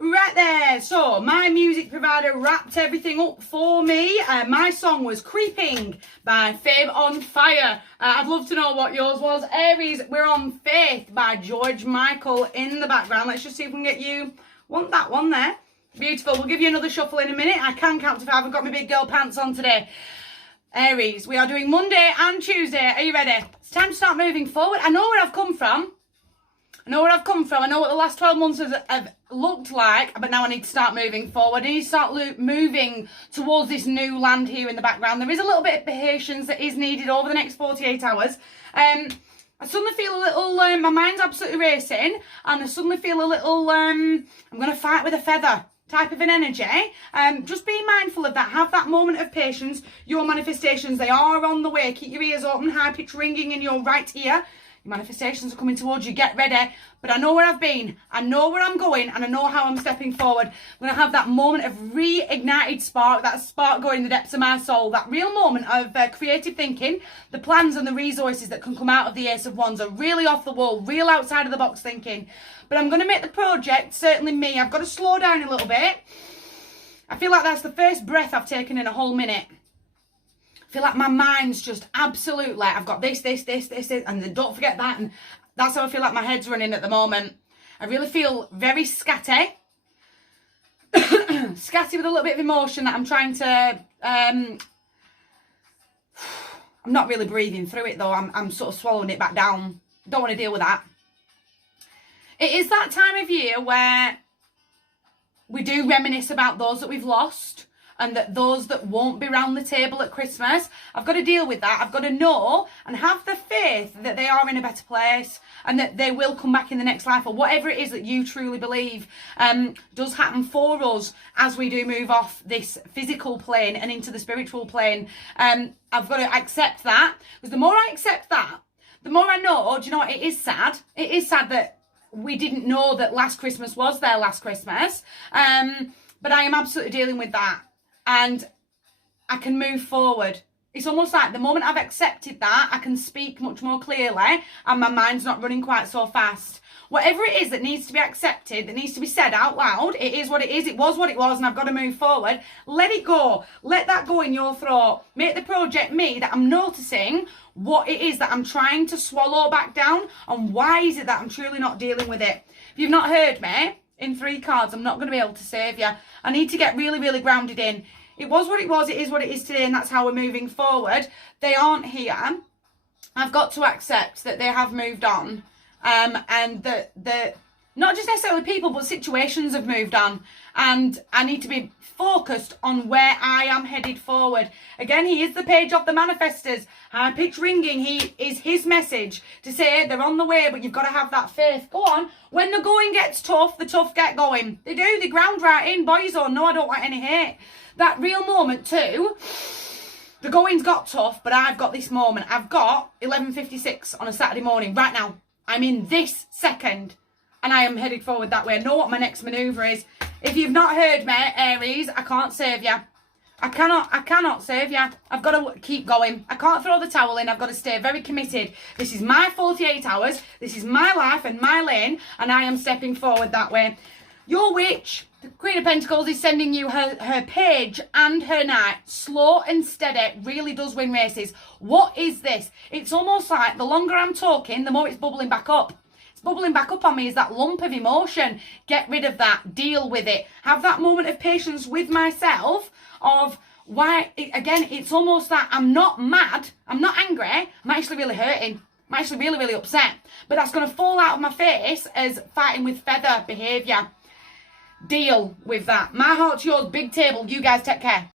Right there, so my music provider wrapped everything up for me. My song was Creeping by Fame on Fire. I'd love to know what yours was. Aries, We're on Faith by George Michael in the background. Let's just see if we can get you. Want that one there. Beautiful. We'll give you another shuffle in a minute. I can count to 5. I've got my big girl pants on today. Aries, we are doing Monday and Tuesday. Are you ready? It's time to start moving forward. I know where I've come from. I know what the last 12 months have looked like, but now I need to start moving forward. I need to start moving towards this new land here in the background. There is a little bit of patience that is needed over the next 48 hours. I suddenly feel a little, my mind's absolutely racing, and I suddenly feel a little, I'm going to fight with a feather type of an energy. Just be mindful of that. Have that moment of patience. Your manifestations, they are on the way. Keep your ears open, high pitch ringing in your right ear. Your manifestations are coming towards you. Get ready. But I know where I've been. I know where I'm going. And I know how I'm stepping forward. I'm going to have that moment of reignited spark. That spark going in the depths of my soul. That real moment of creative thinking. The plans and the resources that can come out of the Ace of Wands are really off the wall. Real outside of the box thinking. But I'm going to make the project, certainly me. I've got to slow down a little bit. I feel like that's the first breath I've taken in a whole minute. I feel like my mind's just absolutely, I've got this, and then don't forget that. And that's how I feel like my head's running at the moment. I really feel very scatty. Scatty with a little bit of emotion that I'm trying to, I'm not really breathing through it though. I'm sort of swallowing it back down. Don't want to deal with that. It is that time of year where we do reminisce about those that we've lost. And that those that won't be round the table at Christmas, I've got to deal with that. I've got to know and have the faith that they are in a better place and that they will come back in the next life, or whatever it is that you truly believe does happen for us as we do move off this physical plane and into the spiritual plane. I've got to accept that, because the more I accept that, the more I know, do you know what, it is sad. It is sad that we didn't know that last Christmas was their last Christmas. But I am absolutely dealing with that. And I can move forward. It's almost like the moment I've accepted that, I can speak much more clearly and my mind's not running quite so fast. Whatever it is that needs to be accepted, that needs to be said out loud, it is what it is, it was what it was, and I've got to move forward. Let it go. Let that go in your throat. Make the project me, that I'm noticing what it is that I'm trying to swallow back down, and why is it that I'm truly not dealing with it. If you've not heard me, in 3 cards, I'm not going to be able to save you. I need to get really, really grounded in. It was what it was, it is what it is today, and that's how we're moving forward. They aren't here. I've got to accept that they have moved on. And that not just necessarily people, but situations have moved on. And I need to be focused on where I am headed forward. Again, he is the page of the manifestors. High pitch ringing, he is his message to say they're on the way, but you've got to have that faith. Go on. When the going gets tough, the tough get going. They do, they ground right in. Boys, oh no, I don't want any hate. That real moment too. The going's got tough, but I've got this moment. I've got 11:56 on a Saturday morning right now. I'm in this second. And I am headed forward that way. I know what my next manoeuvre is. If you've not heard me, Aries, I can't save you. I cannot save you. I've got to keep going. I can't throw the towel in. I've got to stay very committed. This is my 48 hours. This is my life and my lane. And I am stepping forward that way. Your witch, the Queen of Pentacles, is sending you her page and her knight. Slow and steady really does win races. What is this? It's almost like the longer I'm talking, the more it's bubbling back up. Bubbling back up on me is that lump of emotion. Get rid of that. Deal with it. Have that moment of patience with myself of why, again, it's almost that I'm not mad. I'm not angry. I'm actually really hurting. I'm actually really, really upset. But that's going to fall out of my face as fighting with feather behaviour. Deal with that. My heart to yours, big table. You guys take care.